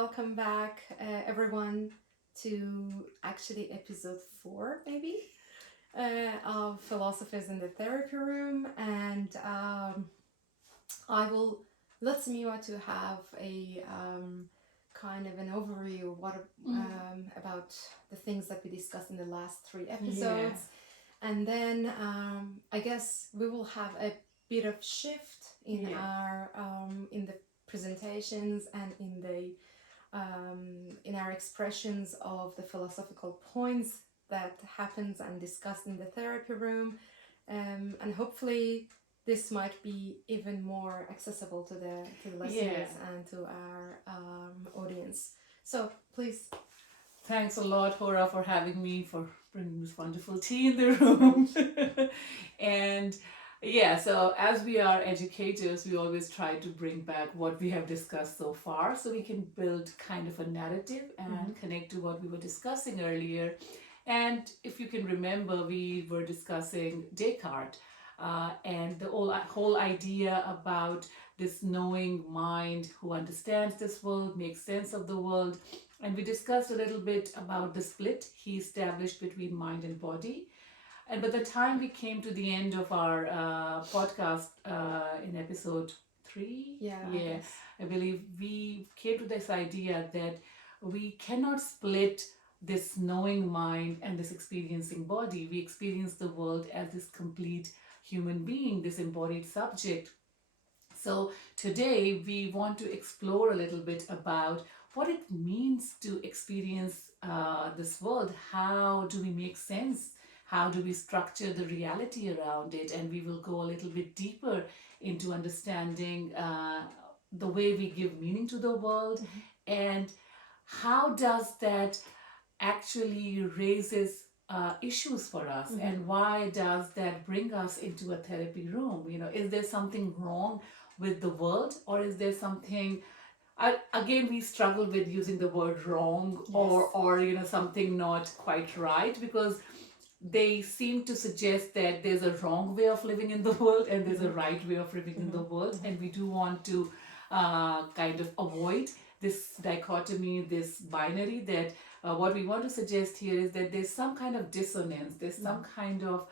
welcome back, everyone, to actually episode 4, maybe, of Philosophers in the Therapy Room. And I will let Sameema to have a kind of an overview of about the things that we discussed in the last 3 episodes. And then I guess we will have a bit of shift in our in the presentations and in our expressions of the philosophical points that happens and discussed in the therapy room, and hopefully this might be even more accessible to the listeners and to our audience. So please. Thanks a lot, Hora, for having me, for bringing this wonderful tea in the room. And so as we are educators, we always try to bring back what we have discussed so far so we can build kind of a narrative and connect to what we were discussing earlier. And if you can remember, we were discussing Descartes and the whole idea about this knowing mind who understands this world, makes sense of the world. And we discussed a little bit about the split he established between mind and body. And by the time we came to the end of our podcast in episode 3, I believe we came to this idea that we cannot split this knowing mind and this experiencing body. We experience the world as this complete human being, this embodied subject. So today we want to explore a little bit about what it means to experience this world. How do we make sense? How do we structure the reality around it? And we will go a little bit deeper into understanding the way we give meaning to the world, and how does that actually raises issues for us, and why does that bring us into a therapy room? Is there something wrong with the world, or is there something again we struggle with using the word wrong, or something not quite right, because they seem to suggest that there's a wrong way of living in the world and there's a right way of living in the world, and we do want to kind of avoid this dichotomy, this binary. That what we want to suggest here is that there's some kind of dissonance, there's some kind of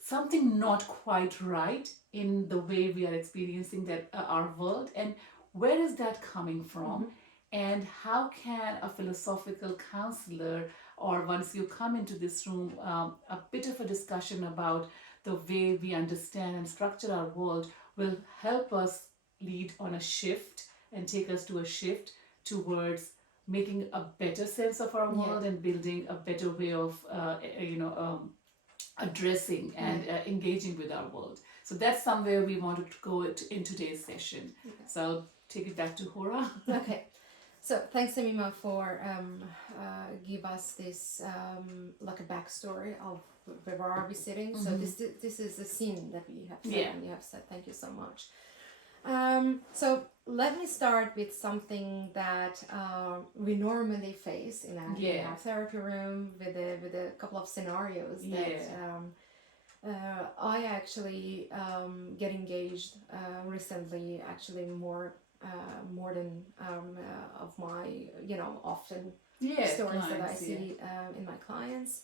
something not quite right in the way we are experiencing that our world, and where is that coming from? And how can a philosophical counselor, or once you come into this room, a bit of a discussion about the way we understand and structure our world will help us lead on a shift and take us to a shift towards making a better sense of our world and building a better way of addressing and engaging with our world. So that's somewhere we wanted to go in today's session. So I'll take it back to Hora. Okay. So thanks, Sameema, for give us this like a backstory of where are we sitting. So this is the scene that we have said, and you have said. Thank you so much. So let me start with something that we normally face in our therapy room, with a couple of scenarios that I actually get engaged recently, actually more than of my often stories that I see in my clients.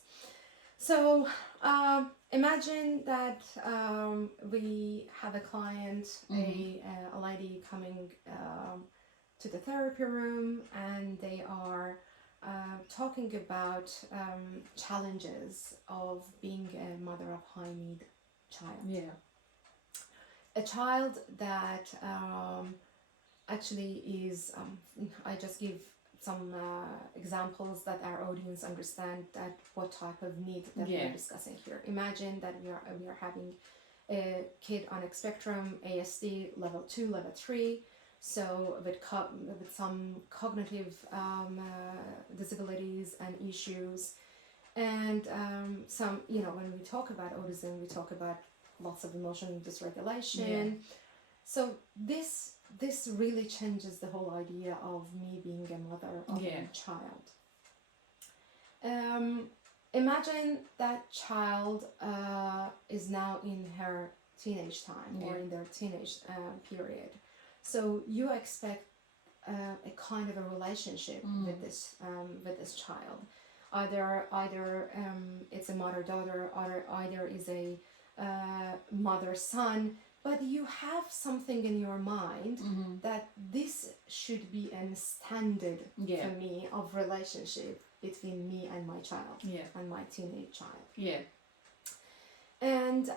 So imagine that we have a client, a lady coming to the therapy room, and they are talking about challenges of being a mother of high need child. A child that actually is, I just give some examples that our audience understand that what type of need that we are discussing here. Imagine that we are having a kid on a spectrum, ASD level 2, level 3, so with some cognitive disabilities and issues, and some, when we talk about autism, we talk about lots of emotional dysregulation. So this really changes the whole idea of me being a mother of a child. Imagine that child is now in her teenage time or in their teenage period. So you expect a kind of a relationship with this child. Either it's a mother daughter, or either is a mother son. But you have something in your mind that this should be a standard for me of relationship between me and my child and my teenage child. And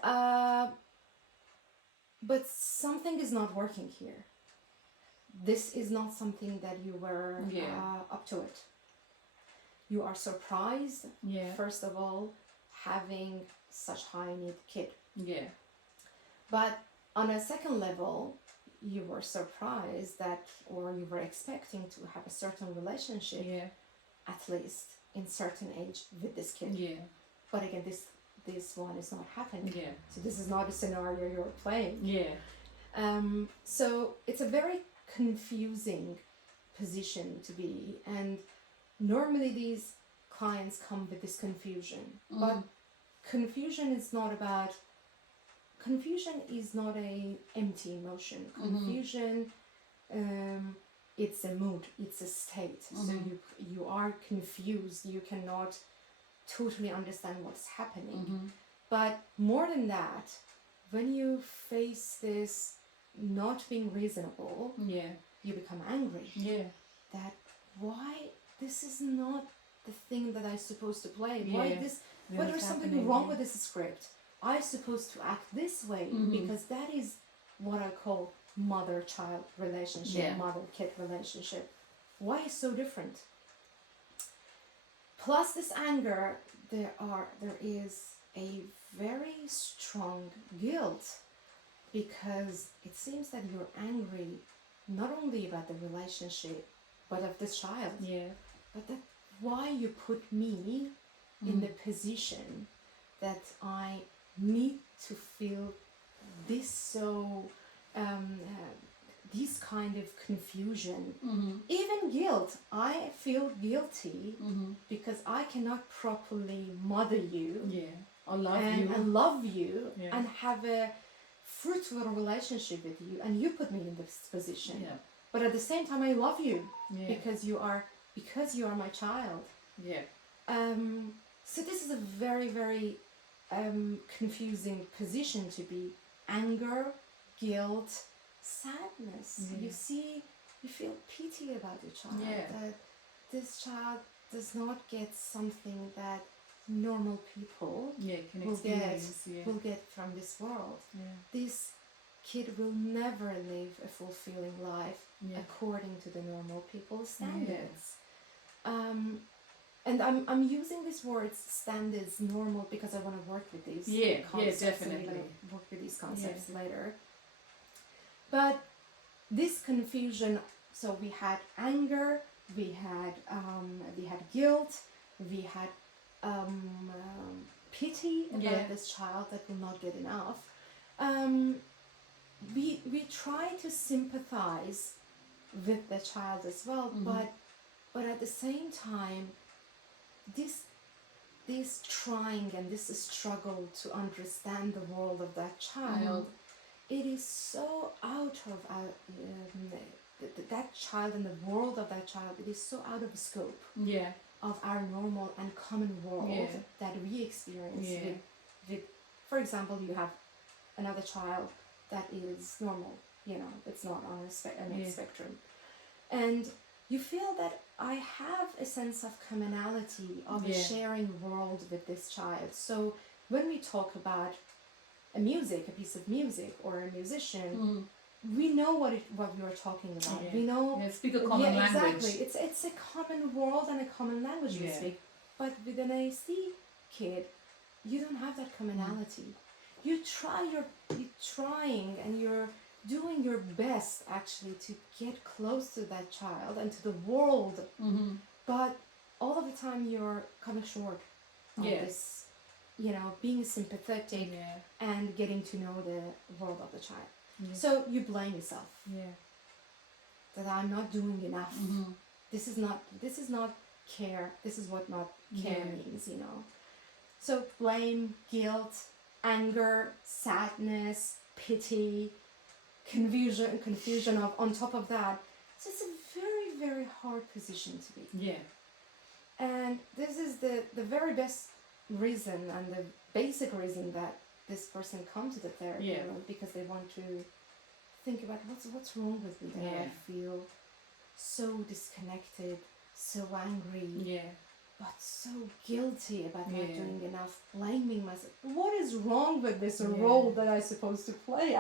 but something is not working here. This is not something that you were up to it. You are surprised, first of all, having such high need kid. But on a second level, you were surprised that, or you were expecting to have a certain relationship, at least in certain age, with this kid. But again, this one is not happening. So this is not a scenario you're playing. So it's a very confusing position to be, and normally these clients come with this confusion. But confusion is not a empty emotion. Confusion, it's a mood, it's a state. So you are confused, you cannot totally understand what's happening. But more than that, when you face this not being reasonable, you become angry. That why this is not the thing that I'm supposed to play. Why this? Why there's something wrong with this script? I'm supposed to act this way because that is what I call mother-child relationship, mother-kid relationship. Why is so different? Plus this anger, there is a very strong guilt, because it seems that you're angry not only about the relationship but of this child, but that why you put me in the position that I need to feel this this kind of confusion, even guilt. I feel guilty because I cannot properly mother you or and love you and have a fruitful relationship with you, and you put me in this position. But at the same time, I love you because you are my child. So this is a very, very confusing position to be. Anger, guilt, sadness. You feel pity about your child. That this child does not get something that normal people will get from this world. This kid will never live a fulfilling life according to the normal people's standards. And I'm using these words, standards, normal, because I want to work with these concepts. Definitely. And we're going to work with these concepts later. But this confusion, so we had anger, we had guilt, we had pity about this child that will not get enough. We try to sympathize with the child as well, but at the same time, this trying and this struggle to understand the world of that child, it is so out of that child and the world of that child. It is so out of scope of our normal and common world that we experience. With, for example, you have another child that is normal. It's not on a spectrum, and you feel that I have a sense of commonality of a sharing world with this child. So when we talk about a piece of music, or a musician, we know what we are talking about. We know speak a common language. Exactly. It's a common world and a common language we speak. But with an ASD kid, you don't have that commonality. You're trying and you're doing your best actually to get close to that child and to the world, but all of the time you're coming short on this, being sympathetic and getting to know the world of the child. So you blame yourself. That I'm not doing enough. This is not care. This is what not care means, So blame, guilt, anger, sadness, pity, confusion of on top of that. So it's a very, very hard position to be. Yeah. And this is the very best reason and the basic reason that this person comes to the therapy room, because they want to think about what's wrong with me that I feel so disconnected, so angry, but so guilty about not doing enough, blaming myself. What is wrong with this role that I'm supposed to play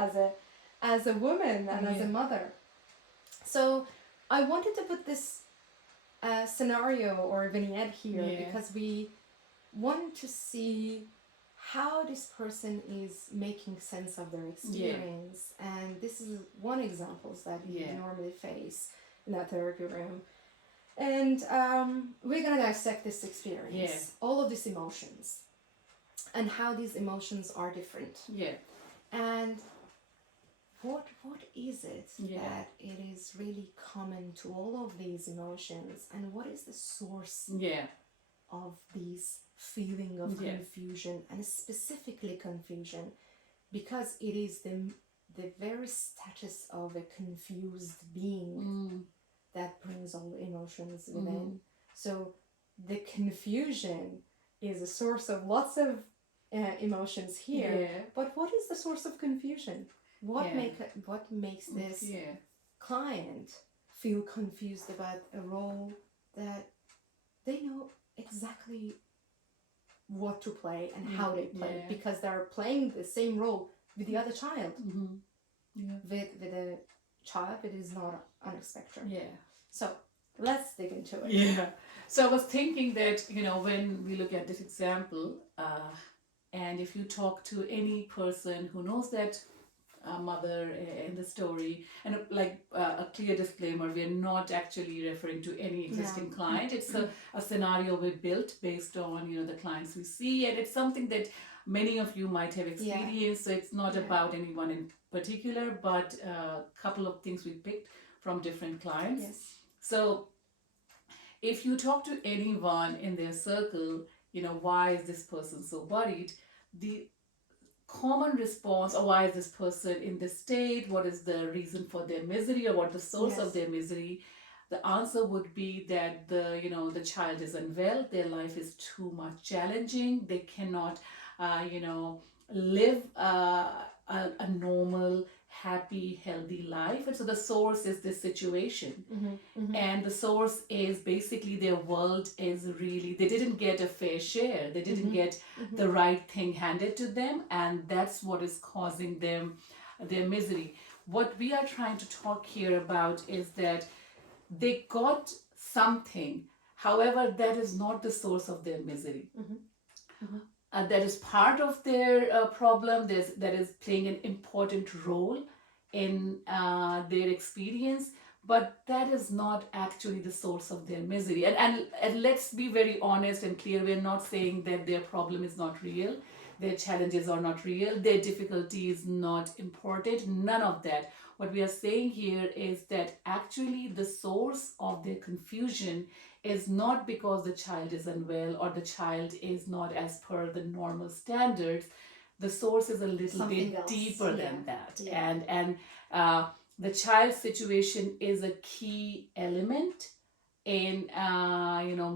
as a woman and as a mother? So I wanted to put this scenario or vignette here because we want to see how this person is making sense of their experience, and this is one example that we normally face in a therapy room. And we're gonna dissect this experience, all of these emotions, and how these emotions are different. And what is it that it is really common to all of these emotions, and what is the source of these feeling of confusion, and specifically confusion, because it is the very status of a confused being that brings all the emotions within. So the confusion is a source of lots of emotions here, but what is the source of confusion? What makes this client feel confused about a role that they know exactly what to play and how they play, because they're playing the same role with the other child, with a child that is not on a spectrum. So let's dig into it. So I was thinking that, when we look at this example, and if you talk to any person who knows that mother in the story, and a clear disclaimer, we are not actually referring to any existing client. It's a scenario we built based on the clients we see, and it's something that many of you might have experienced. So it's not about anyone in particular, but a couple of things we picked from different clients. So if you talk to anyone in their circle, why is this person so worried, the common response, or why is this person in this state, what is the reason for their misery, or what the source of their misery, the answer would be that the child is unwell, their life is too much challenging, they cannot live a normal, happy, healthy life. And so the source is this situation. And the source is basically their world is really, they didn't get a fair share, they didn't get the right thing handed to them, and that's what is causing them their misery. What we are trying to talk here about is that they got something, however that is not the source of their misery. That is part of their problem, that is playing an important role in their experience, but that is not actually the source of their misery. And let's be very honest and clear, we're not saying that their problem is not real, their challenges are not real, their difficulty is not important, none of that. What we are saying here is that actually the source of their confusion is not because the child is unwell or the child is not as per the normal standards. The source is a little Something bit else. deeper than that. And the child's situation is a key element in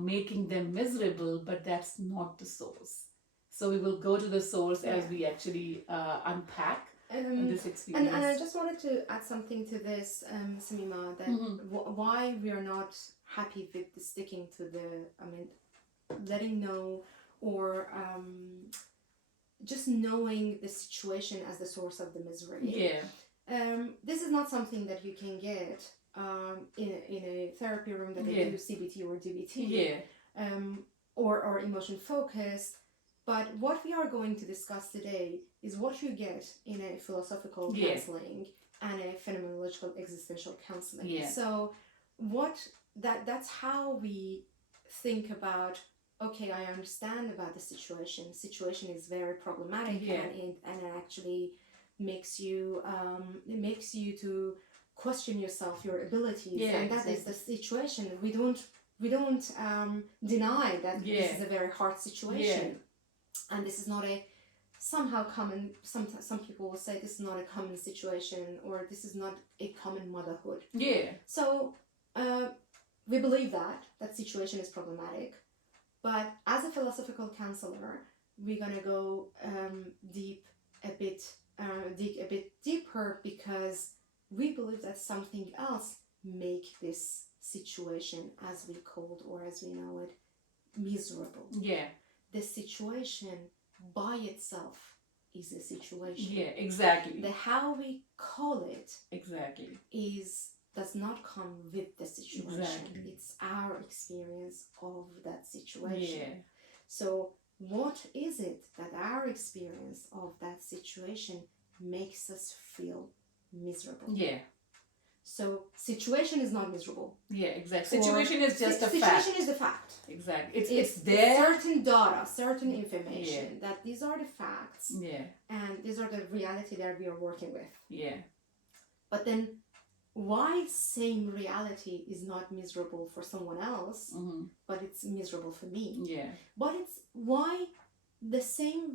making them miserable, but that's not the source. So we will go to the source as we actually unpack this experience. And I just wanted to add something to this, Sameema, that why we are not happy with sticking to letting know, or just knowing the situation as the source of the misery. This is not something that you can get in a therapy room that they do CBT or DBT, or emotion focused. But what we are going to discuss today is what you get in a philosophical counseling and a phenomenological existential counseling. So that's how we think about, okay, I understand about the situation. Situation is very problematic, and it actually makes you to question yourself, your abilities, and that is the situation. We don't deny that this is a very hard situation. And this is not a somehow common. Some people will say this is not a common situation, or this is not a common motherhood. Yeah. So we believe that situation is problematic, but as a philosophical counselor, we're gonna go dig a bit deeper, because we believe that something else make this situation, as we called or as we know it, miserable. Yeah. The situation by itself is a situation. Yeah, exactly. The how we call it Exactly. does not come with the situation. Exactly. It's our experience of that situation. Yeah. So what is it that our experience of that situation makes us feel miserable? Yeah. So situation is not miserable. Yeah, exactly. Situation is just a fact. Situation is the fact. Exactly. It's there. Certain data, certain information, that these are the facts. Yeah. And these are the reality that we are working with. Yeah. But then why same reality is not miserable for someone else, but it's miserable for me? Yeah. But it's why the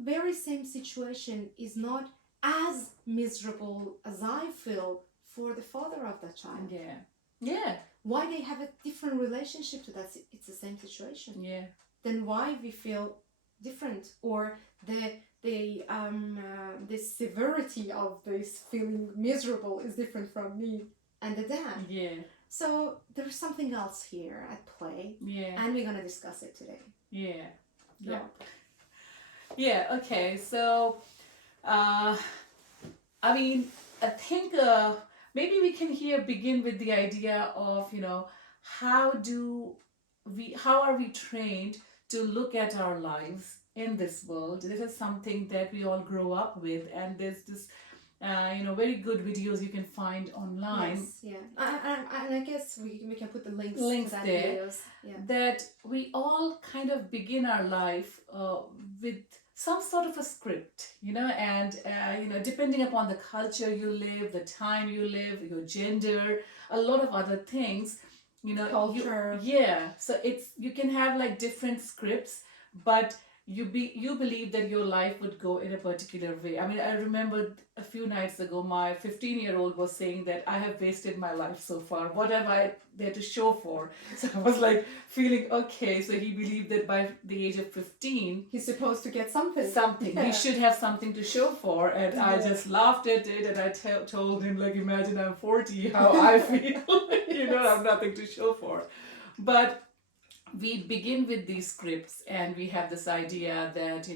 very same situation is not as miserable as I feel for the father of that child. Yeah. Yeah. Why they have a different relationship to that? It's the same situation. Yeah. Then why we feel different, or the severity of this feeling miserable is different from me and the dad. Yeah. So there's something else here at play. Yeah. And we're gonna discuss it today. Yeah. Yeah. Yeah. Okay. So, I mean, I think maybe we can here begin with the idea of, how are we trained to look at our lives in this world? This is something that we all grow up with, and there's this very good videos you can find online. Yes, yeah. And I guess we can put the links to that there. videos. Yeah. That we all kind of begin our life with some sort of a script, and depending upon the culture you live, the time you live, your gender, a lot of other things, culture. So you can have like different scripts, but you believe that your life would go in a particular way. I mean, I remember a few nights ago, my 15-year-old was saying that I have wasted my life so far. What have I there to show for? So I was like feeling, okay, so he believed that by the age of 15, he's supposed to get something. Yeah. He should have something to show for. And I just laughed at it, and I told him, like, imagine I'm 40, how I feel. I have nothing to show for. But we begin with these scripts, and we have this idea that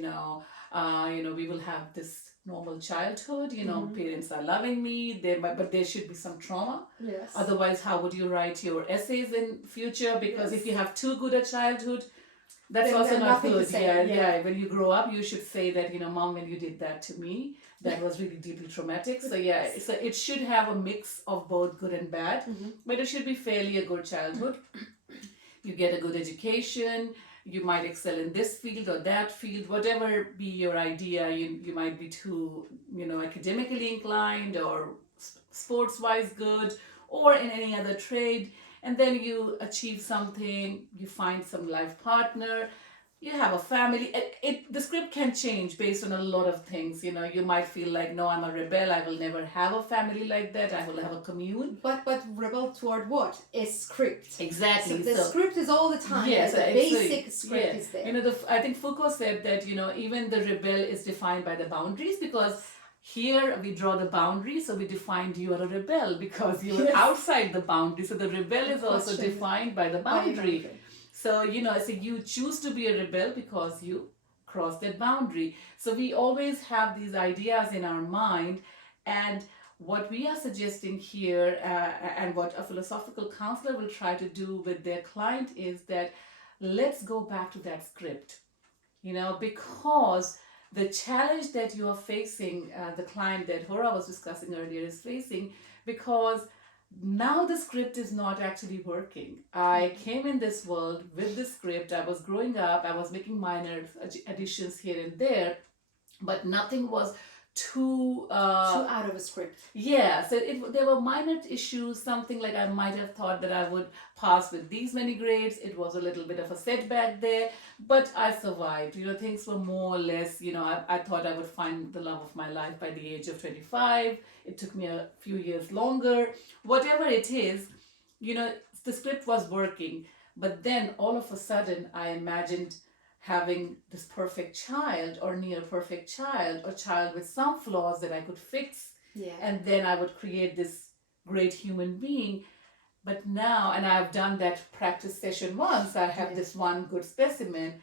we will have this normal childhood. Parents are loving me. But there should be some trauma. Yes. Otherwise, how would you write your essays in future? Because if you have too good a childhood, that's also not good. Yeah. When you grow up, you should say that Mom, when you did that to me, that was really deeply traumatic. So so it should have a mix of both good and bad, but it should be fairly a good childhood. You get a good education, you might excel in this field or that field, whatever be your idea. You might be too, academically inclined or sports-wise good, or in any other trade. And then you achieve something, you find some life partner, you have a family. The script can change based on a lot of things. You might feel like, no, I'm a rebel, I will never have a family like that, I will have a commune. But rebel toward what? A script. Exactly. So the script is all the time. Yes, the basic script is there. I think Foucault said that, even the rebel is defined by the boundaries, because here we draw the boundary, so we defined you are a rebel because you are outside the boundary. So the rebel is also defined by the boundary. So, so you choose to be a rebel because you cross that boundary. So we always have these ideas in our mind, and what we are suggesting here, and what a philosophical counselor will try to do with their client, is that let's go back to that script, because the challenge that you are facing, the client that Hora was discussing earlier is facing, because now the script is not actually working. I came in this world with the script. I was growing up. I was making minor additions here and there, but nothing was too out of a script. Yeah, so there were minor issues, something like I might have thought that I would pass with these many grades. It was a little bit of a setback there, but I survived. Things were more or less, I thought I would find the love of my life by the age of 25. It took me a few years longer. Whatever it is, the script was working. But then all of a sudden, I imagined having this perfect child or near perfect child or child with some flaws that I could fix, and then I would create this great human being. But now, and I've done that practice session once, I have this one good specimen,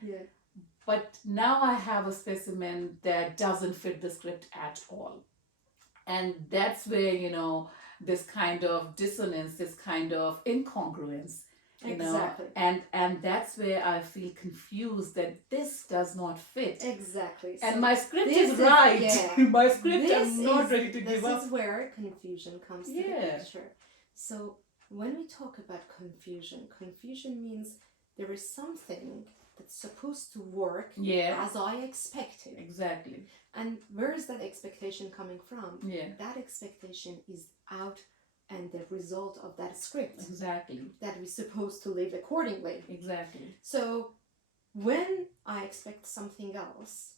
but now I have a specimen that doesn't fit the script at all. And that's where this kind of dissonance, this kind of incongruence, Exactly. And that's where I feel confused that this does not fit. Exactly. And so my script is right. My script, I'm not ready to give up. This is where confusion comes to the picture. So when we talk about confusion means there is something that's supposed to work as I expected. Exactly. And where is that expectation coming from? That expectation is out and the result of that script. Exactly. That we're supposed to live accordingly. Exactly. So when I expect something else,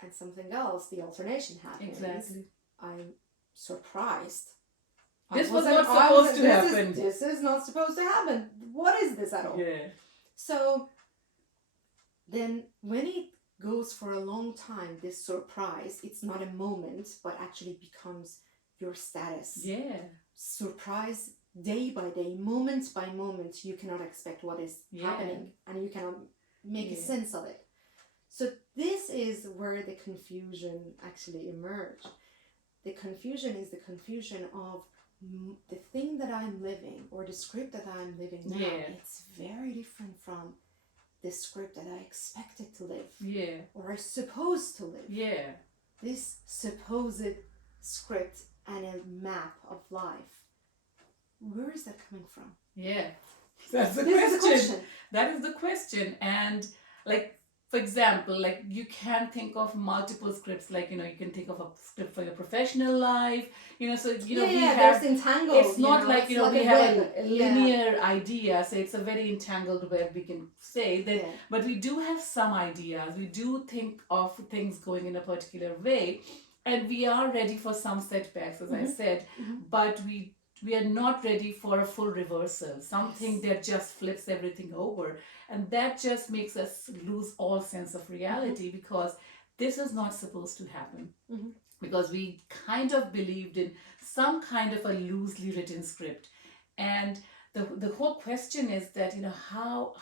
and something else, the alternation happens. Exactly. I'm surprised. This was not supposed to happen. This is not supposed to happen. What is this at all? So then when it goes for a long time, this surprise, it's not a moment, but actually becomes your status. Surprise day by day, moment by moment, you cannot expect what is happening, and you cannot make a sense of it. So this is where the confusion actually emerged. The confusion is the confusion of the thing that I'm living, or the script that I'm living now. It's very different from the script that I expected to live, or I supposed to live. This supposed script and a map of life. Where is that coming from? That's the question. That is the question. And for example, you can think of multiple scripts, you can think of a script for your professional life, we have, there's entangled. It's not like we have a linear idea, so it's a very entangled web, we can say that, but we do have some ideas, we do think of things going in a particular way, and we are ready for some setbacks, as I said, but we are not ready for a full reversal, something that just flips everything over. And that just makes us lose all sense of reality, because this is not supposed to happen. Because we kind of believed in some kind of a loosely written script. And the whole question is that, how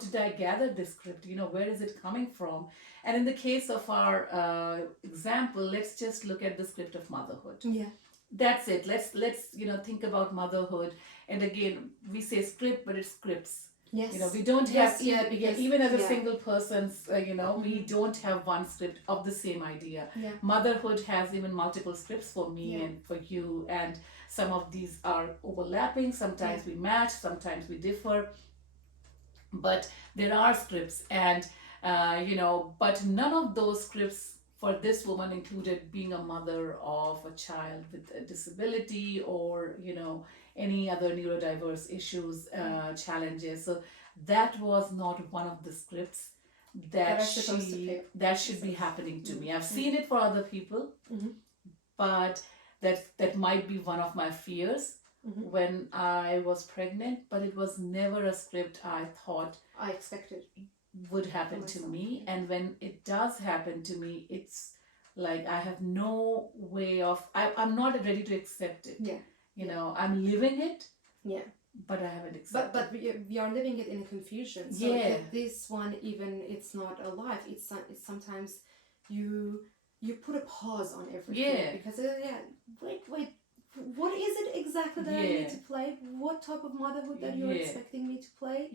did I gather this script? Where is it coming from? And in the case of our example, let's just look at the script of motherhood. That's it. Let's think about motherhood. And again, we say script, but it's scripts. We don't have even as a single person, we don't have one script of the same idea. Motherhood has even multiple scripts for me and for you, and some of these are overlapping. Sometimes we match, sometimes we differ, but there are scripts, and but none of those scripts for this woman included being a mother of a child with a disability, or any other neurodiverse issues, challenges. So that was not one of the scripts that should be happening to me. I've seen it for other people, but that might be one of my fears when I was pregnant, but it was never a script I thought I expected would happen to me. And when it does happen to me, it's like I have no way of, I'm not ready to accept it. I'm living it, but I haven't accepted but we are living it in confusion. So this one, even it's not alive, it's sometimes you put a pause on everything, because wait, what is it exactly that I need to play? What type of motherhood that you're expecting me to play?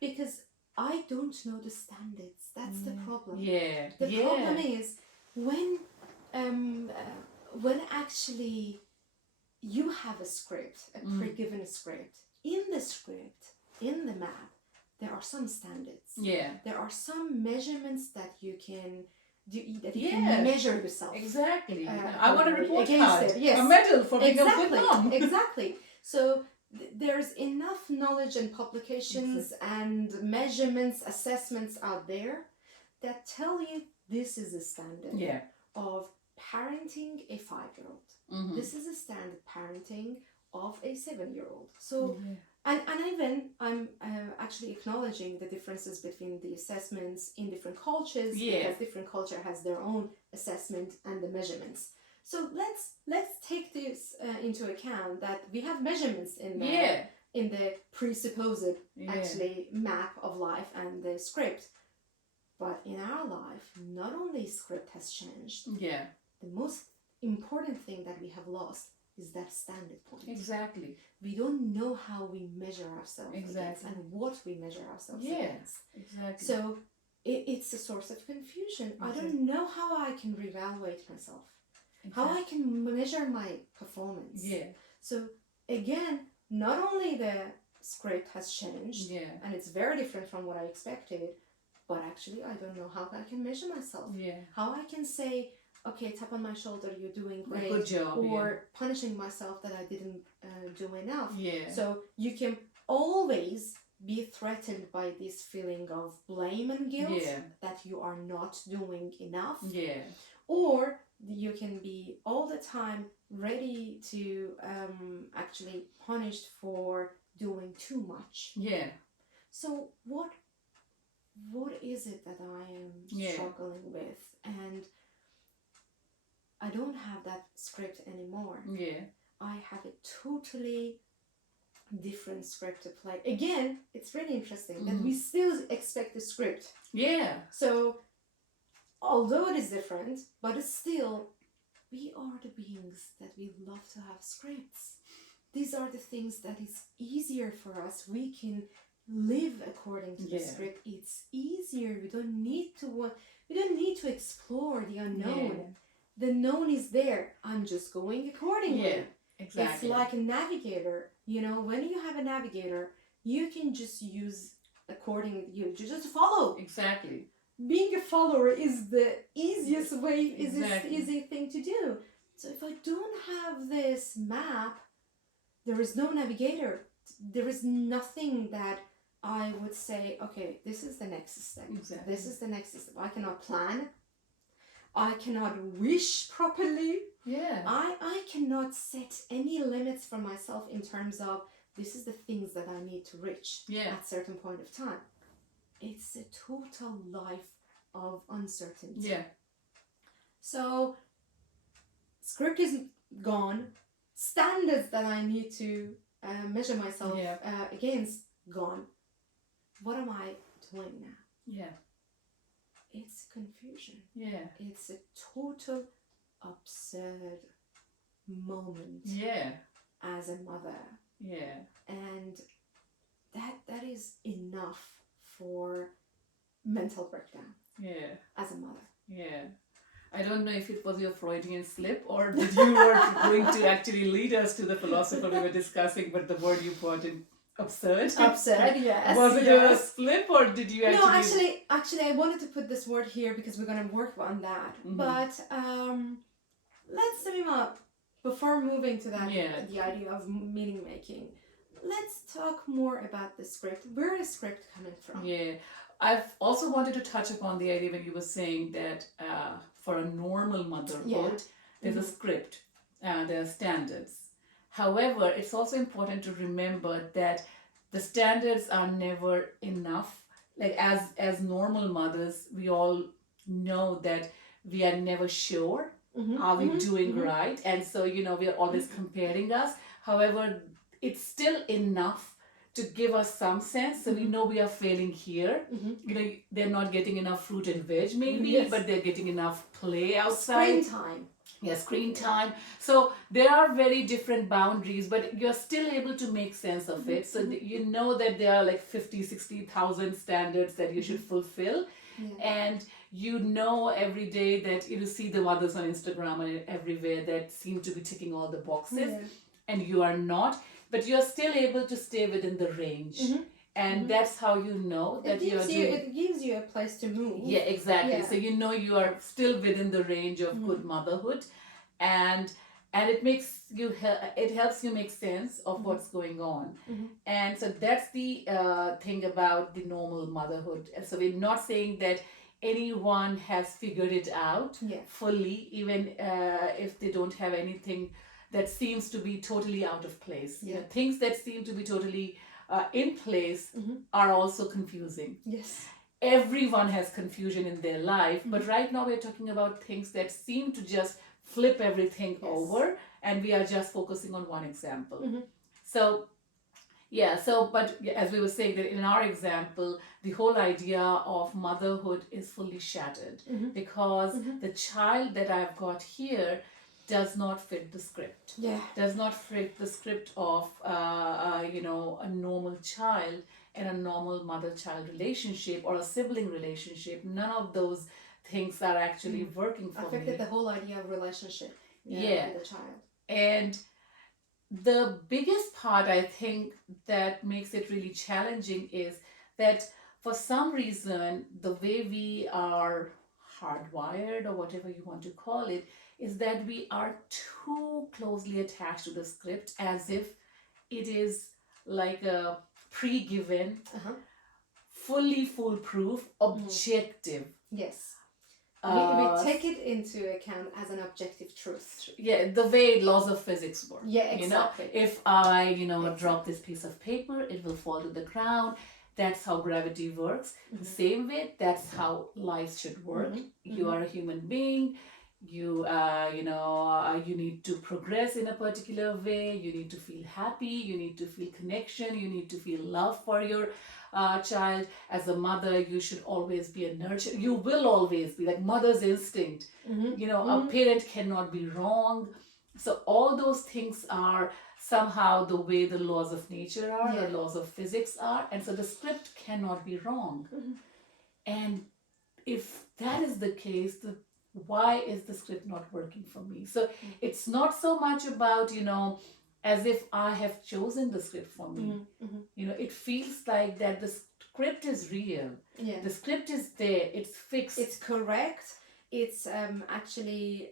Because I don't know the standards. That's the problem. The problem is when actually you have a script, a pre-given script. In the script, in the map, there are some standards. There are some measurements that you can that you Yeah. can measure yourself. Exactly. I want a report against card, it, yes. a medal for being a good Exactly, mom. exactly. So there's enough knowledge and publications and measurements, assessments out there that tell you this is a standard Yeah. of parenting a 5-year-old. Mhm. This is a standard parenting of a 7-year-old. So, Yeah. and even I'm actually acknowledging the differences between the assessments in different cultures, Yeah. because different culture has their own assessment and the measurements. So let's take this into account, that we have measurements in the Yeah. in the presupposed Yeah. actually map of life and the script. But in our life, not only script has changed, Yeah. the most important thing that we have lost is that standard point. Exactly. We don't know how we measure ourselves against Exactly. and what we measure ourselves Yeah. against. Exactly. So it's a source of confusion. I Exactly. don't know how I can reevaluate myself, how I can measure my performance. Yeah. So again, not only the script has changed, Yeah. and it's very different from what I expected, but actually I don't know how I can measure myself. Yeah. How I can say, okay, tap on my shoulder, you're doing great. Good job. Or punishing myself that I didn't do enough. Yeah. So you can always be threatened by this feeling of blame and guilt, Yeah. that you are not doing enough. Yeah. Or you can be all the time ready to actually punished for doing too much. Yeah. So what is it that I am struggling with? And I don't have that script anymore. Yeah. I have a totally different script to play. Again, it's really interesting that we still expect the script. Yeah. So although it is different, but it's still, we are the beings that we love to have scripts. These are the things that is easier for us. We can live according to the script. It's easier. We don't need to explore the unknown. Yeah. The known is there. I'm just going accordingly. Yeah. Exactly. It's like a navigator. You know, when you have a navigator, you can just use according, you just follow. Exactly. Being a follower is the easiest way, is Exactly. this easy thing to do. So if I don't have this map, there is no navigator. There is nothing that I would say, okay, this is the next step. Exactly. This is the next step. I cannot plan. I cannot wish properly. Yeah. I cannot set any limits for myself in terms of this is the things that I need to reach at certain point of time. It's a total life of uncertainty. Yeah. So script is gone. Standards that I need to measure myself against, gone. What am I doing now? Yeah. It's confusion. Yeah. It's a total absurd moment as a mother. Yeah. And that is enough for mental breakdown as a mother. Yeah. I don't know if it was your Freudian slip or that you were going to actually lead us to the philosopher we were discussing, but the word you brought in, absurd. Absurd, yes. Was it a slip or did you actually... No, actually I wanted to put this word here because we're going to work on that. Mm-hmm. But let's, Sameema, before moving to that, the idea of meaning making, let's talk more about the script. Where is script coming from? Yeah. I've also wanted to touch upon the idea when you were saying that for a normal motherhood, there's a script, there are standards. However, it's also important to remember that the standards are never enough. Like as normal mothers, we all know that we are never sure are we doing right, and so we are always comparing us. However, it's still enough to give us some sense, so we know we are failing here. They're not getting enough fruit and veg maybe, but they're getting enough play outside. Screen time. Yeah, screen time. So there are very different boundaries, but you're still able to make sense of it. So you know that there are like 50, 60,000 standards that you should fulfill. And you know every day that you see the mothers on Instagram and everywhere that seem to be ticking all the boxes, and you are not. But you're still able to stay within the range. And that's how you know that you're doing. It gives you a place to move. Yeah, exactly. Yeah. So you know you are still within the range of good motherhood, and it makes you it helps you make sense of what's going on. And so that's the thing about the normal motherhood. And so we're not saying that anyone has figured it out fully, even if they don't have anything that seems to be totally out of place. You know, things that seem to be totally in place are also confusing. Yes. Everyone has confusion in their life, but right now we're talking about things that seem to just flip everything over, and we are just focusing on one example. So but as we were saying, that in our example, the whole idea of motherhood is fully shattered because the child that I've got here does not fit the script. Does not fit the script of a normal child and a normal mother-child relationship or a sibling relationship. None of those things are actually working for me. Affected the whole idea of relationship. With the child. And the biggest part, I think, that makes it really challenging is that for some reason, the way we are hardwired, or whatever you want to call it, is that we are too closely attached to the script, as if it is like a pre-given, fully foolproof, objective. Yes. We take it into account as an objective truth. Yeah, the way laws of physics work. Yeah, exactly. You know, if I, drop this piece of paper, it will fall to the ground. That's how gravity works. The same way, that's how life should work. You are a human being. You, you need to progress in a particular way. You need to feel happy. You need to feel connection. You need to feel love for your child. As a mother, you should always be a nurturer. You will always be like mother's instinct. A parent cannot be wrong. So all those things are somehow the way the laws of nature are, the laws of physics are, and so the script cannot be wrong. And if that is the case, why is the script not working for me? So it's not so much about, as if I have chosen the script for me. It feels like that the script is real. The script is there. It's fixed. It's correct. It's actually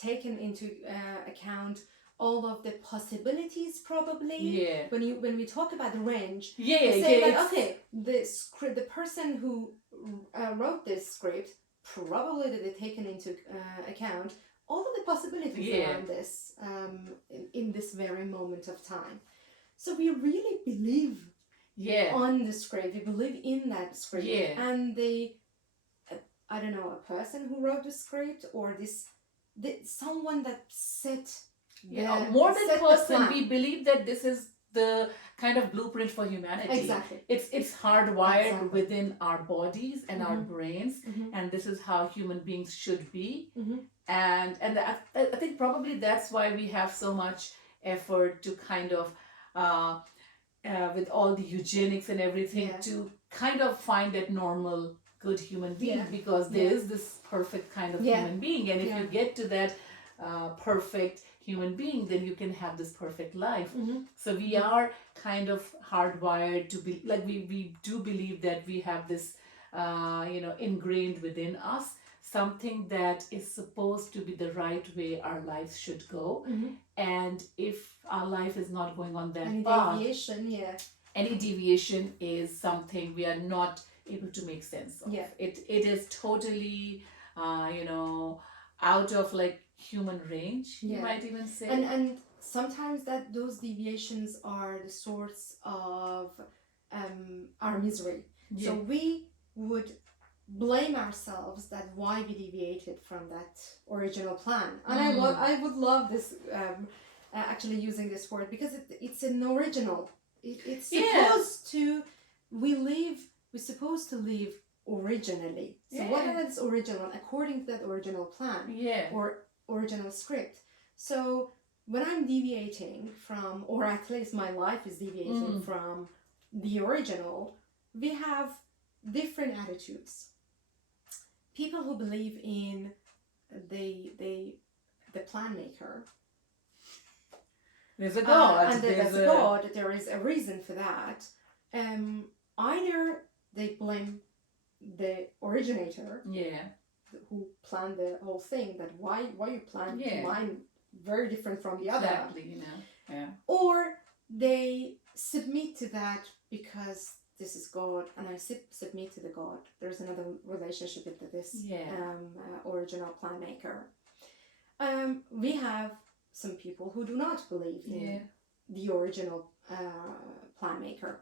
taken into account all of the possibilities, probably. When we talk about the range, say like, okay, the person who wrote this script, probably that they've taken into account all of the possibilities around this in this very moment of time. So we really believe on the script. We believe in that script. And I don't know, a person who wrote the script, or someone that set more than person, we believe that this is the kind of blueprint for humanity. Exactly. It's hardwired within our bodies and our brains, and this is how human beings should be. And I think probably that's why we have so much effort to kind of with all the eugenics and everything to kind of find that normal good human being, because there is this perfect kind of human being, and if you get to that perfect human being, then you can have this perfect life. So we are kind of hardwired to be like, we do believe that we have this ingrained within us, something that is supposed to be the right way our lives should go. And if our life is not going on that path, any deviation is something we are not able to make sense of. It is totally out of like human range, you might even say. And sometimes those deviations are the source of our misery. So we would blame ourselves that why we deviated from that original plan. And I would love this actually using this word, because it's an original. It's supposed to we're supposed to live originally. So what is original according to that original plan or original script? So when I'm deviating from, or at least my life is deviating from the original, we have different attitudes. People who believe in the plan maker. There's a God. And there's a God. There is a reason for that. either they blame the originator Yeah. who planned the whole thing, that why you planned Yeah. mine very different from the other, Exactly, you know. Yeah. or they submit to that because this is God and I submit to the God. There's another relationship with this original plan maker. We have some people who do not believe in the original plan maker,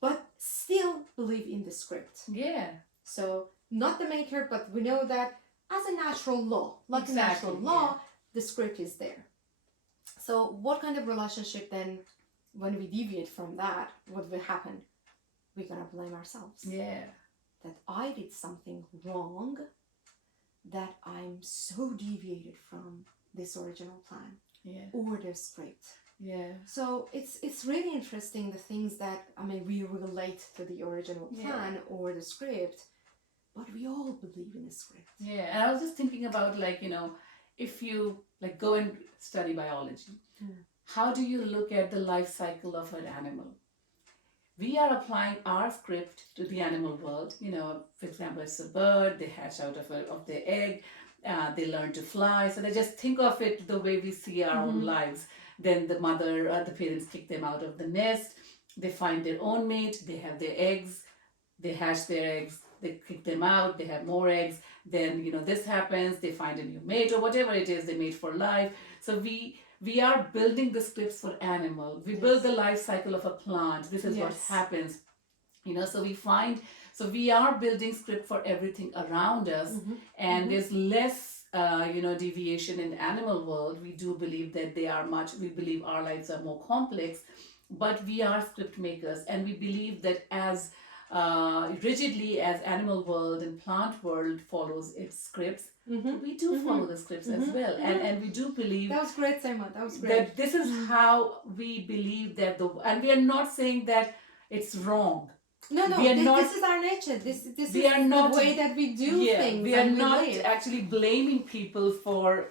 but still believe in the script. Yeah. So not the maker, but we know that as a natural law, like a natural law, the script is there. So what kind of relationship then, when we deviate from that, what will happen? We're gonna blame ourselves. Yeah. That I did something wrong, that I'm so deviated from this original plan or the script. Yeah. So it's really interesting, the things that, I mean, we relate to the original plan or the script, but we all believe in the script. Yeah, and I was just thinking about, like, you know, if you like go and study biology, how do you look at the life cycle of an animal? We are applying our script to the animal world. You know, for example, it's a bird, they hatch out of their egg, they learn to fly. So they just think of it the way we see our own lives. Then the parents kick them out of the nest, they find their own mate, they have their eggs, they hatch their eggs, they kick them out, they have more eggs, then, you know, this happens, they find a new mate or whatever it is, they mate for life. So we are building the scripts for animal. We build the life cycle of a plant. This is what happens. You know, so we are building script for everything around us, and there's less deviation in the animal world. We do believe that we believe our lives are more complex, but we are script makers, and we believe that as rigidly as animal world and plant world follows its scripts, we do follow the scripts as well. And we do believe... That was great, Sameema. That was great. That this is how we believe that and we are not saying that it's wrong. No, this is our nature. This is the way that we do things. We are not actually blaming people for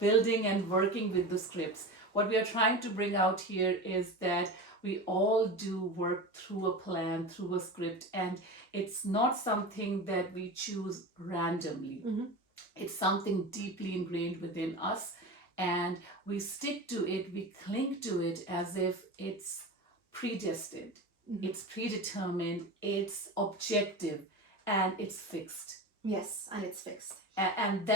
building and working with the scripts. What we are trying to bring out here is that we all do work through a plan, through a script, and it's not something that we choose randomly. It's something deeply ingrained within us, and we stick to it, we cling to it as if it's predestined, it's predetermined, it's objective, and it's fixed. Yes, and it's fixed. And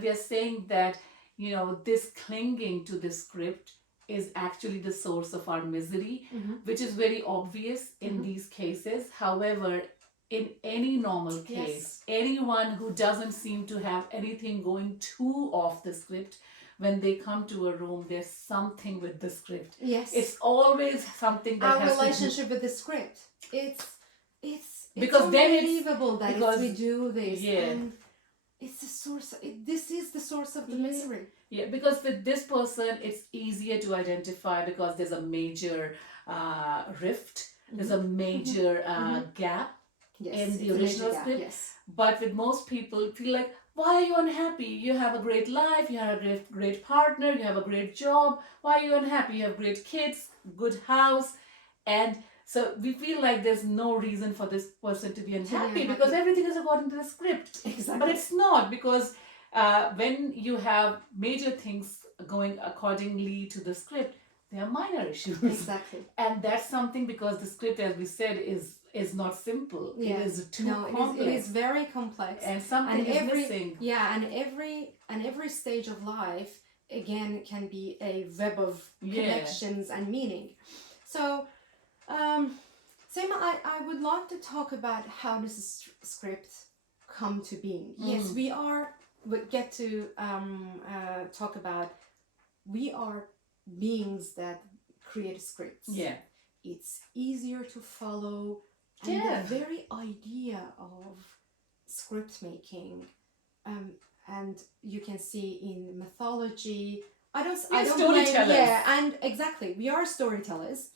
we are saying that, you know, this clinging to the script is actually the source of our misery, which is very obvious in these cases. However, in any normal case, anyone who doesn't seem to have anything going too off the script, when they come to a room, there's something with the script. Yes. It's always something that our has relationship with the script. It's because unbelievable then that we do this. Yeah. And it's the source. This is the source of the misery. Yeah, because with this person, it's easier to identify because there's a major rift. There's a major gap in the original script. Yes. But with most people, feel like, why are you unhappy? You have a great life, you have a great partner, you have a great job. Why are you unhappy? You have great kids, good house. And so we feel like there's no reason for this person to be unhappy because everything is according to the script. Exactly. But it's not, because when you have major things going accordingly to the script, there are minor issues. Exactly. And that's something, because the script, as we said, is not simple. Yeah. It is too complex. It is very complex. And something is missing. Yeah, and every stage of life, again, can be a web of connections and meaning. So, Sameema, I would like to talk about how this script come to being. Yes, we get to talk about, we are beings that create scripts. Yeah. It's easier to follow, and the very idea of script making, and you can see in mythology. I don't storytellers. blame, and exactly, we are storytellers.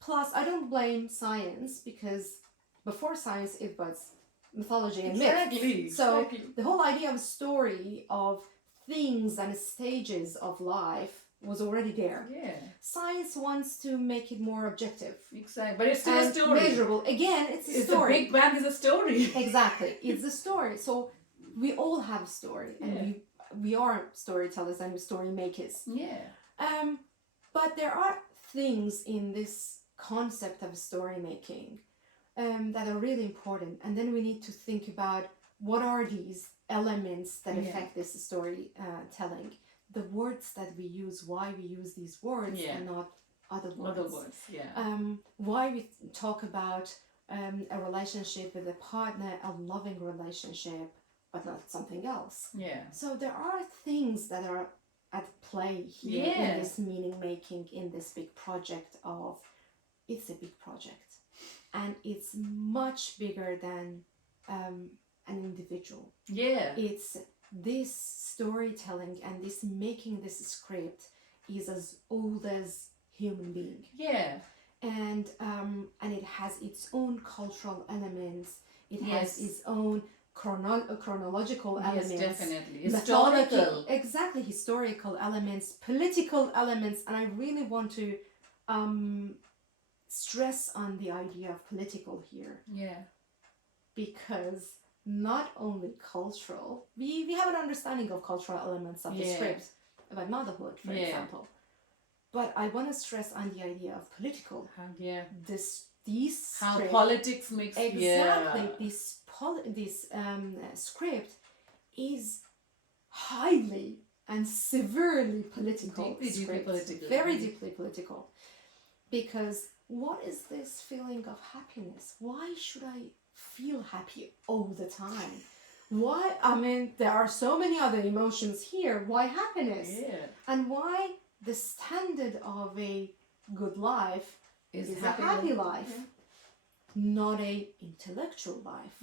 Plus, I don't blame science, because before science it was mythology and myth. So the whole idea of story, of things and stages of life, was already there. Yeah. Science wants to make it more objective. Exactly. But it's still a And story. measurable. Again, it's a story. The Big Bang is a story. Exactly. It's a story. So we all have a story, and we are storytellers and story makers. Yeah. But there are things in this concept of story making that are really important, and then we need to think about what are these elements that affect this story telling. The words that we use, why we use these words and not other words. Other words, yeah. Why we talk about a relationship with a partner, a loving relationship, but not something else. Yeah. So there are things that are at play here in this meaning making, in this big project of, it's a big project. And it's much bigger than an individual. Yeah. It's this storytelling and this making this script is as old as human being. Yeah. And it has its own cultural elements. It has its own chronological elements. Yes, definitely. Historical. Exactly, historical elements, political elements, and I really want to stress on the idea of political here. Yeah. Because not only cultural, we have an understanding of cultural elements of the script, about motherhood, for example. But I want to stress on the idea of political. These how script, politics makes this script is highly and severely political. Deeply political. Very deeply political. Because what is this feeling of happiness? Why should I feel happy all the time? Why? I mean, there are so many other emotions here. Why happiness? Yeah. And why the standard of a good life is a happy life, not a intellectual life,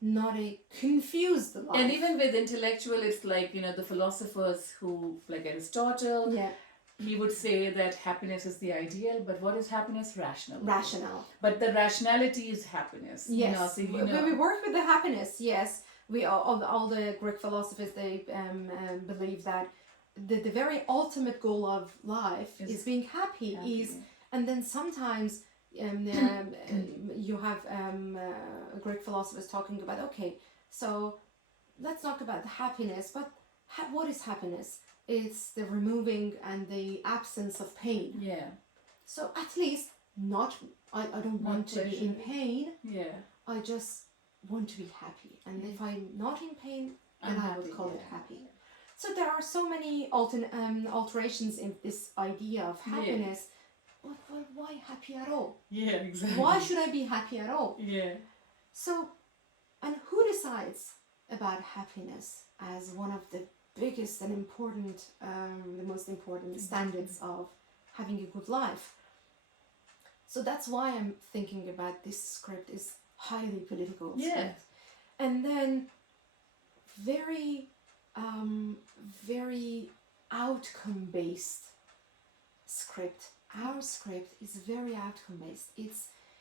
not a confused life. And even with intellectual, it's like, the philosophers who, like Aristotle, he would say that happiness is the ideal, but what is happiness? Rational. But the rationality is happiness. Yes. When we work with the happiness, yes, we all the Greek philosophers, they believe that the very ultimate goal of life is being happy. And then sometimes you have Greek philosophers talking about, okay, so let's talk about the happiness, but what is happiness? It's the removing and the absence of pain. Yeah. So at least I don't want to be in pain. Yeah. I just want to be happy. And if I'm not in pain, then I would call it happy. So there are so many alterations in this idea of happiness. But why happy at all? Yeah, exactly. Why should I be happy at all? Yeah. So, and who decides about happiness as one of the biggest and important, the most important standards of having a good life? So that's why I'm thinking about this script is highly political script. And then very outcome-based script. Our script is very outcome-based.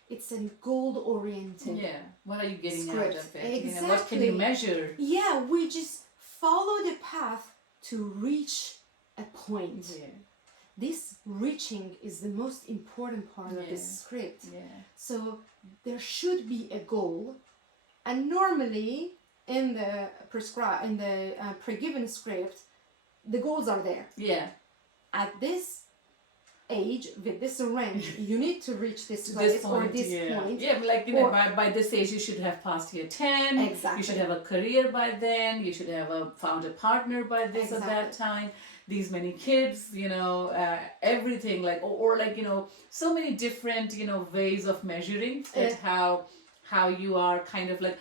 It's a goal-oriented. Yeah. What are you getting script. out of it? Exactly. What can you measure? Yeah, we just follow the path to reach a point. Yeah. This reaching is the most important part of this script. Yeah. So there should be a goal, and normally in the pre-given script, the goals are there. Yeah. At this age, with this range, you need to reach this place or this point. Yeah, like by this age, you should have passed year 10. Exactly. You should have a career by then. You should have found a partner by this or that time. These many kids, everything so many different, ways of measuring that how you are kind of like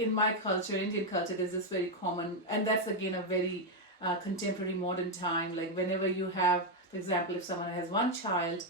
in my culture, Indian culture, there's this very common, and that's again a very contemporary modern time. Like whenever you have, for example, if someone has one child,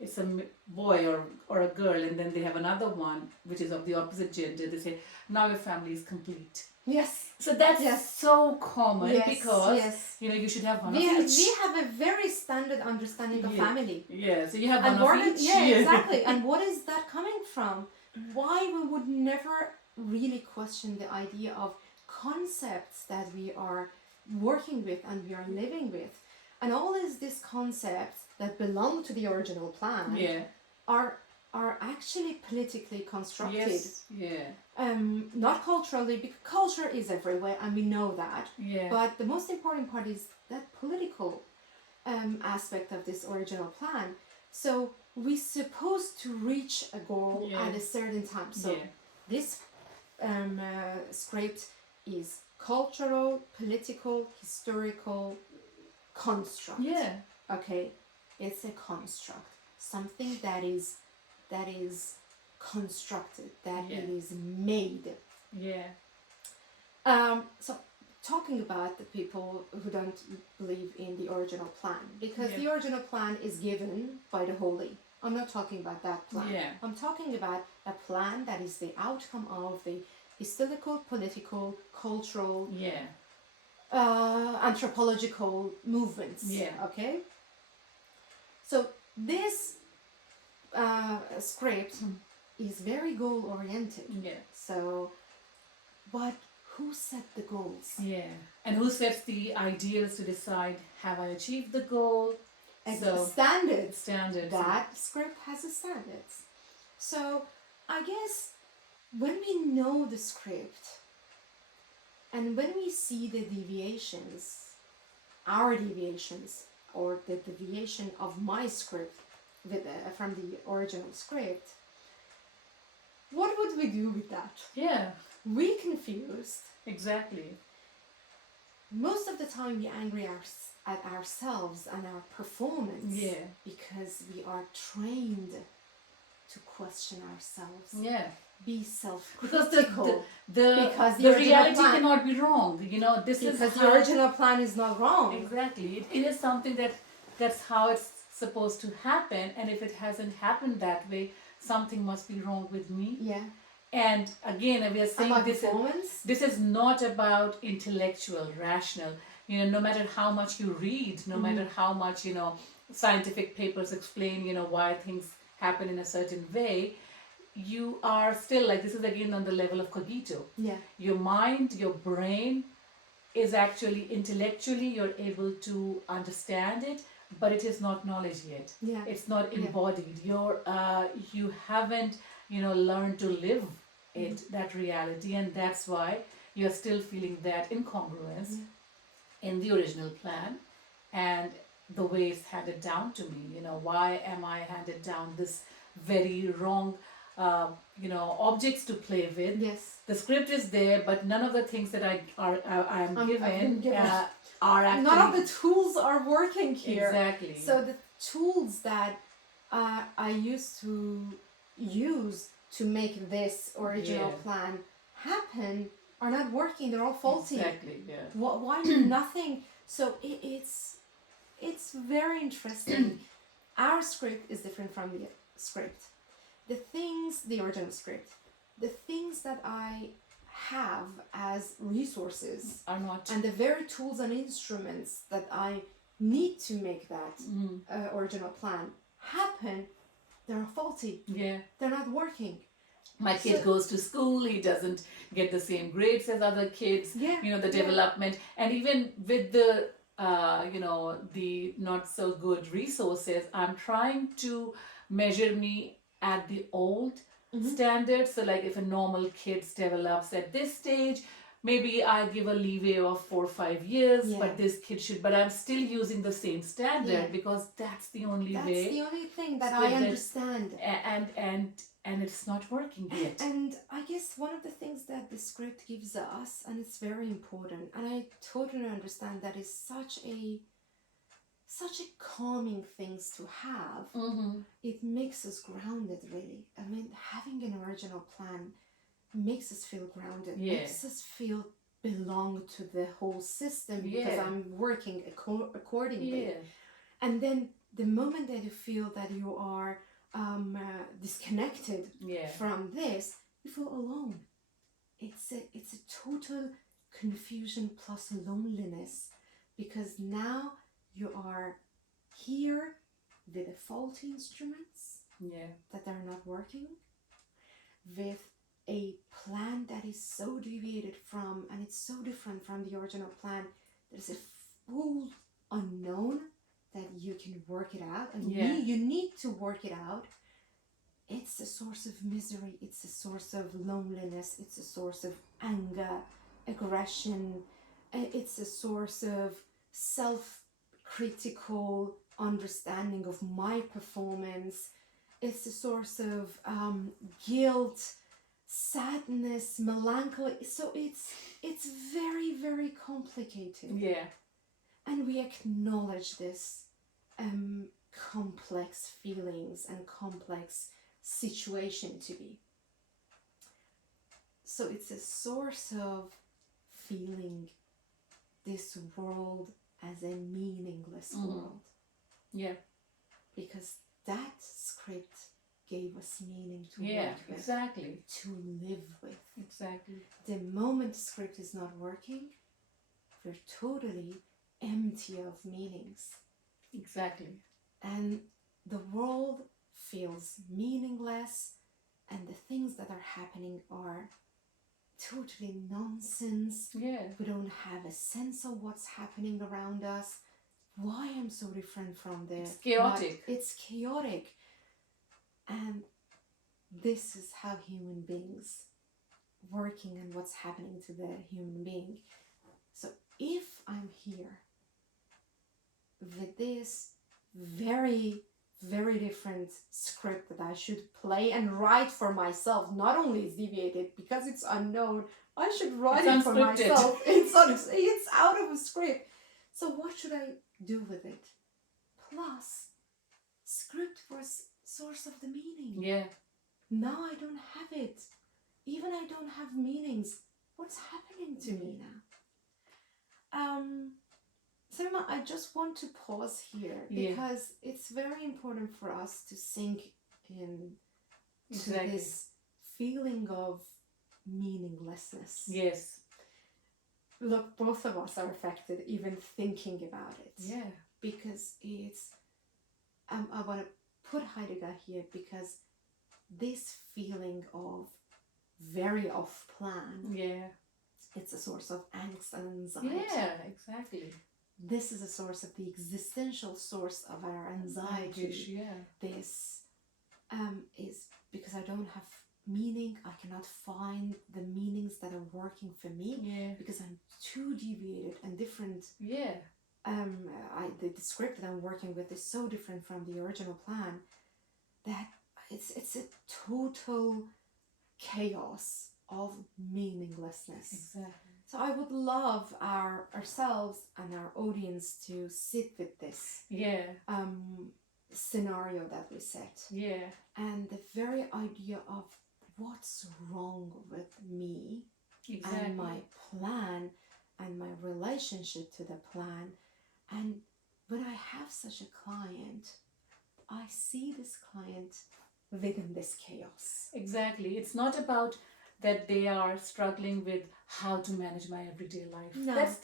it's a boy or a girl, and then they have another one which is of the opposite gender, they say, now your family is complete. Yes. So that's so common because you should have one of each. We have a very standard understanding of family. Yeah, so you have one of each. Yeah, exactly. And what is that coming from? Why we would never really question the idea of concepts that we are working with and we are living with. And all these concepts that belong to the original plan Yeah. are actually politically constructed. Yes. Yeah. Not culturally, because culture is everywhere and we know that. Yeah. But the most important part is that political aspect of this original plan. So we're supposed to reach a goal at a certain time. So this script is cultural, political, historical construct. Yeah. Okay, it's a construct, something that is constructed, that it is made. Yeah. So talking about the people who don't believe in the original plan, because the original plan is given by the holy. I'm not talking about that plan. Yeah. I'm talking about a plan that is the outcome of the historical, political, cultural, anthropological movements. Yeah. Okay. So this script is very goal oriented. Yeah. So, but who set the goals? Yeah. And who sets the ideals to decide, have I achieved the goal? And So, standards. standards. That script has a standards. So I guess when we know the script and when we see the deviations, our deviations, or the deviation of my script with from the original script, what would we do with that? Yeah. We confused. Exactly. Most of the time we angry at ourselves and our performance because we are trained to question ourselves. Yeah. Be Because self-critical. because the the original reality plan- cannot be wrong. You know, this is because the how, original plan is not wrong. exactly. It is something that's how it's supposed to happen, and if it hasn't happened that way, something must be wrong with me. Yeah. And again, we are And saying my this performance. this is not about intellectual, rational. You know, no matter how much you read, no matter how much, you know, scientific papers explain, you know, why things happen in a certain way, you are still like, this is again on the level of cogito. Yeah. Your mind, your brain is actually intellectually, you're able to understand it, but it is not knowledge yet. Yeah. It's not embodied. You haven't, you know, learned to live it, that reality, and that's why you're still feeling that incongruence in the original plan and the way it's handed down to me. You know, why am I handed down this very wrong, you know, objects to play with? Yes. The script is there, but none of the things that I'm I've been given given. are actually. None of the tools are working here. Exactly. So the tools that I used to use to make this original plan happen are not working. They're all faulty. Exactly. Yeah. Why nothing? So it's very interesting. Our script is different from the script. The original script, the things that I have as resources Are not. and the very tools and instruments that I need to make that original plan happen, they're faulty. Yeah. They're not working. My kid goes to school, he doesn't get the same grades as other kids. Yeah. You know, the development, and even with the, you know, the not so good resources, I'm trying to measure me at the old standards. So like if a normal kid develops at this stage, maybe I give a leeway of 4 or 5 years, but this kid should, but I'm still using the same standard because that's the only That's way. the only thing that I understand. And it's not working yet. And I guess one of the things that the script gives us, and it's very important, and I totally understand that is such a calming things to have. It makes us grounded, really. I mean, having an original plan makes us feel grounded, makes us feel belong to the whole system because I'm working accordingly. And then the moment that you feel that you are disconnected from this, you feel alone. It's a total confusion plus loneliness, because now you are here with the faulty instruments that are not working, with a plan that is so deviated from, and it's so different from the original plan. There's a full unknown that you can work it out, and Yeah. you need to work it out, it's a source of misery, it's a source of loneliness, it's a source of anger, aggression, it's a source of self-critical understanding of my performance, it's a source of guilt, sadness, melancholy. So it's very, very complicated. Yeah. And we acknowledge this complex feelings and complex situation to be. So it's a source of feeling this world as a meaningless world. Yeah. Because that script gave us meaning to Yeah, work with, exactly. to live with. Exactly. The moment the script is not working, we're totally empty of meanings. Exactly. And the world feels meaningless, and the things that are happening are totally nonsense. Yeah. We don't have a sense of what's happening around us. Why I'm so different from the... It's chaotic. It's chaotic. And this is how human beings working and what's happening to the human being. So if I'm here with this very, very different script that I should play and write for myself, not only is deviated because it's unknown, I should write it for myself. It's out of a script. So what should I do with it? Plus, script was source of the meaning. Yeah. Now I don't have it. Even I don't have meanings. What's happening to me now? Sameema, I just want to pause here because it's very important for us to sink in to this feeling of meaninglessness. Yes. Look, both of us are affected even thinking about it. Yeah. Because it's, I want to put Heidegger here because this feeling of very off plan, it's a source of angst and anxiety. Yeah, exactly. This is a source of the existential source of our anxiety. This is because I don't have meaning. I cannot find the meanings that are working for me because I'm too deviated and different. The script that I'm working with is so different from the original plan that it's a total chaos of meaninglessness. Exactly. So I would love ourselves and our audience to sit with this scenario that we set. And the very idea of what's wrong with me and my plan and my relationship to the plan. And when I have such a client, I see this client within this chaos. Exactly. It's not about that they are struggling with how to manage my everyday life. No. That's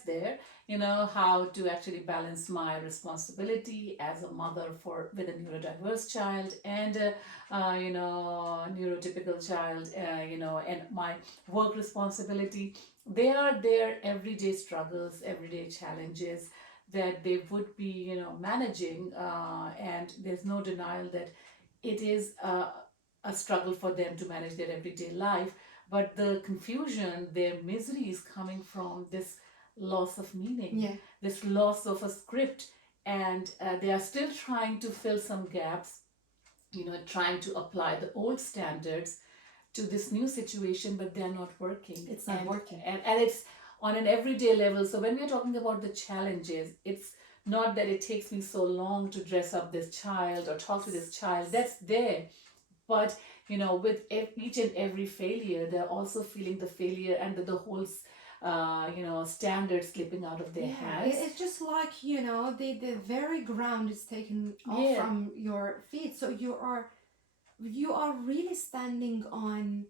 there. You know, how to actually balance my responsibility as a mother with a neurodiverse child and neurotypical child, and my work responsibility. They are their everyday struggles, everyday challenges that they would be, managing, and there's no denial that it is a struggle for them to manage their everyday life. But the confusion, their misery is coming from this loss of meaning, this loss of a script, and they are still trying to fill some gaps, trying to apply the old standards to this new situation, but they're not working. It's not working. And it's on an everyday level. So when we're talking about the challenges, it's not that it takes me so long to dress up this child or talk to this child. That's there. But, with each and every failure, they're also feeling the failure and the whole, standard slipping out of their hands. It's just like, the very ground is taken off from your feet. So you are really standing on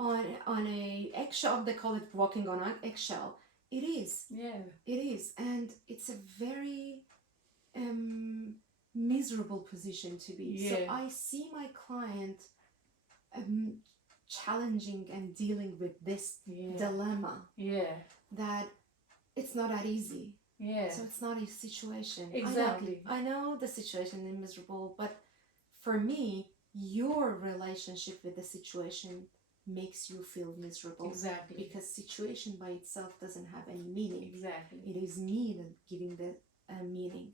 a eggshell. They call it walking on an eggshell. It is. It is. And it's a very miserable position to be. So I see my client challenging and dealing with this dilemma that it's not that easy. Yeah. So it's not a situation. Exactly. I know the situation is miserable, but for me, your relationship with the situation makes you feel miserable. Exactly. Because situation by itself doesn't have any meaning. Exactly. It is me that giving the meaning.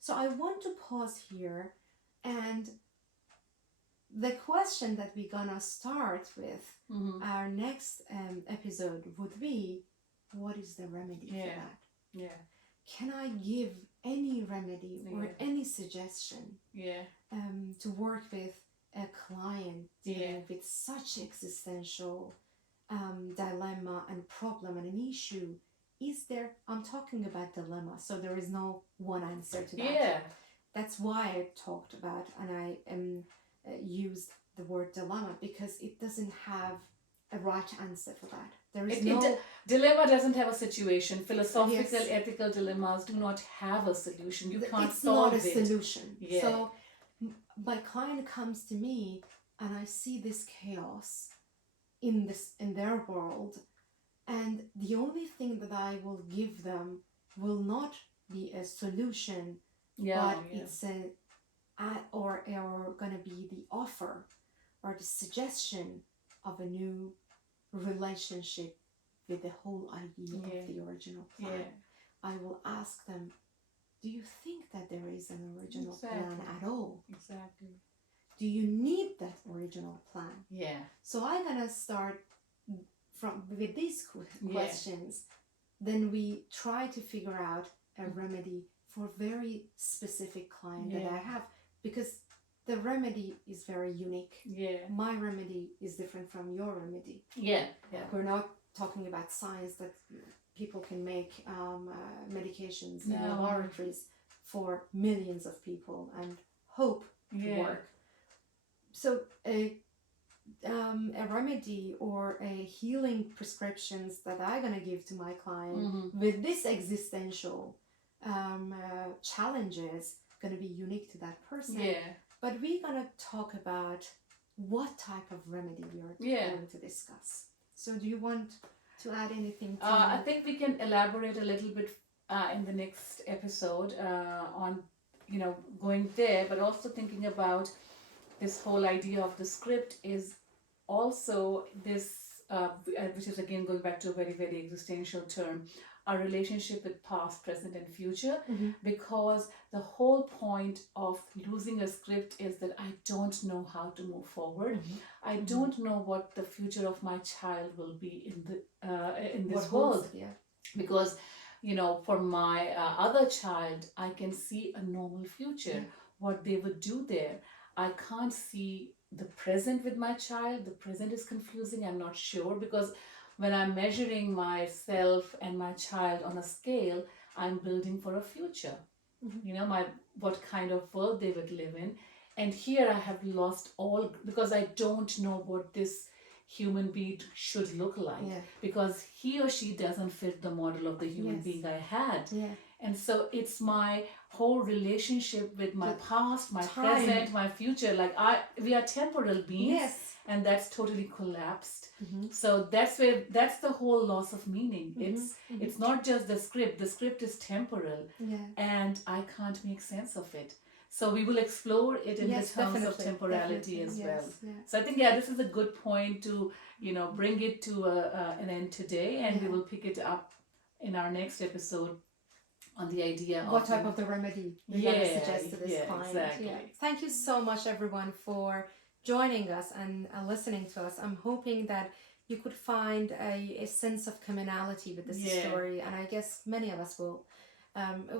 So I want to pause here, and the question that we're gonna start with our next episode would be, what is the remedy for that? Yeah. Can I give any remedy or any suggestion to work with a client dealing with such existential dilemma and problem and an issue? Is there, I'm talking about dilemma, so there is no one answer to that. Yeah. That's why I talked about and I used the word dilemma, because it doesn't have a right answer for that. There is dilemma doesn't have a situation. Philosophical, ethical dilemmas do not have a solution. You can't solve it. It's not a solution. Yeah. So my client comes to me and I see this chaos in their world, and the only thing that I will give them will not be a solution, but it's or gonna be the offer or the suggestion of a new relationship with the whole idea of the original plan. I will ask them, do you think that there is an original plan at all? Exactly. Do you need that original plan? Yeah. So I'm gonna start with these questions. Then we try to figure out a remedy for very specific client that I have, because the remedy is very unique. Yeah. My remedy is different from your remedy. Yeah. We're not talking about science that people can make medications in laboratories for millions of people and hope to work. So a remedy or a healing prescriptions that I'm gonna give to my client with this existential challenges gonna be unique to that person. But we're gonna talk about what type of remedy we are going to discuss. So do you want to add anything to I think we can elaborate a little bit in the next episode on going there, but also thinking about this whole idea of the script is also this which is again going back to a very, very existential term, our relationship with past, present and future, because the whole point of losing a script is that I don't know how to move forward. I don't know what the future of my child will be in this world. Because for my other child, I can see a normal future, what they would do there. I can't see the present with my child. The present is confusing. I'm not sure, because when I'm measuring myself and my child on a scale, I'm building for a future. What kind of world they would live in. And here I have lost all, because I don't know what this human being should look like, because he or she doesn't fit the model of the human being I had. And so it's my whole relationship with my past, my present, my future. Like we are temporal beings, and that's totally collapsed. So that's the whole loss of meaning. It's not just the script. The script is temporal, and I can't make sense of it. So we will explore it in the terms of temporality as well. So I think this is a good point to bring it to an end today, and we will pick it up in our next episode on the idea what type of the remedy we're going to suggest to this client. Exactly. Thank you so much, everyone, for joining us and listening to us. I'm hoping that you could find a sense of commonality with this story, and I guess many of us will.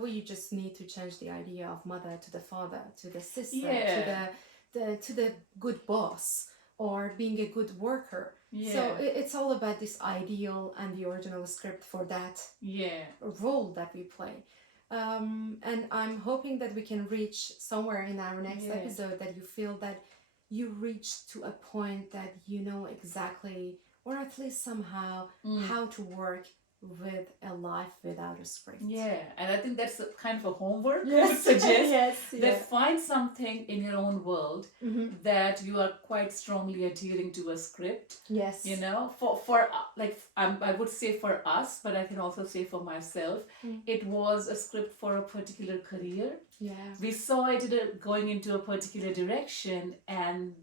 You just need to change the idea of mother to the father, to the sister, to the good boss, or being a good worker. So it's all about this ideal and the original script for that role that we play. And I'm hoping that we can reach somewhere in our next episode that you feel that you reach to a point that you know exactly, or at least somehow, how to work with a life without a script. Yeah, and I think that's a kind of a homework I Yes. would suggest. Yes. That find something in your own world Mm-hmm. that you are quite strongly adhering to a script. Yes. You know, for like I would say for us, but I can also say for myself, it was a script for a particular career. Yeah. We saw it going into a particular direction, and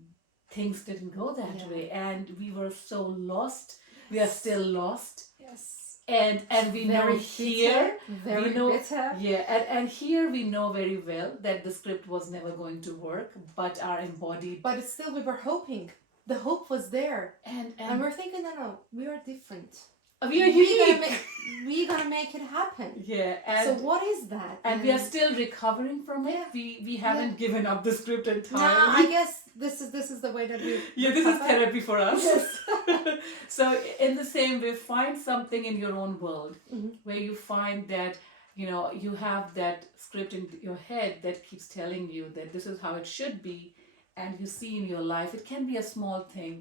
things didn't go that way, and we were so lost. We are still lost. Yes. And we know Very here, bitter, we know, bitter. yeah, and here we know very well that the script was never going to work, but our embodied, But it's still, we were hoping. The hope was there, and and we're thinking, no, we are different. we are unique. We're gonna make it happen. Yeah, and so what is that? and we are still recovering from it. Yeah. We haven't given up the script entirely. No, I guess this is the way that we. Yeah, this is therapy for us. Yes. So in the same way, find something in your own world Mm-hmm. where you find that, you know, you have that script in your head that keeps telling you that this is how it should be, and you see in your life, it can be a small thing,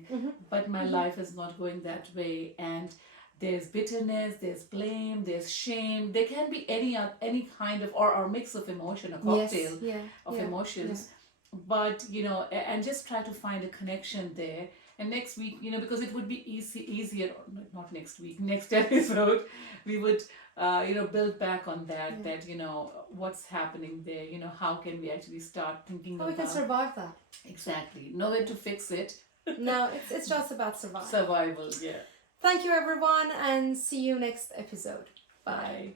but my life is not going that way, and there's bitterness, there's blame, there's shame. There can be any kind of or mix of emotion, a cocktail of emotions. But you know, and just try to find a connection there. And next week, you know, because it would be easier, not next week, next episode, we would, you know, build back on that, that, you know, what's happening there, you know, how can we actually start thinking How about. we can survive that. Exactly. No way to fix it. No, it's just about survival. Survival, yeah. Thank you, everyone, and see you next episode. Bye. Bye.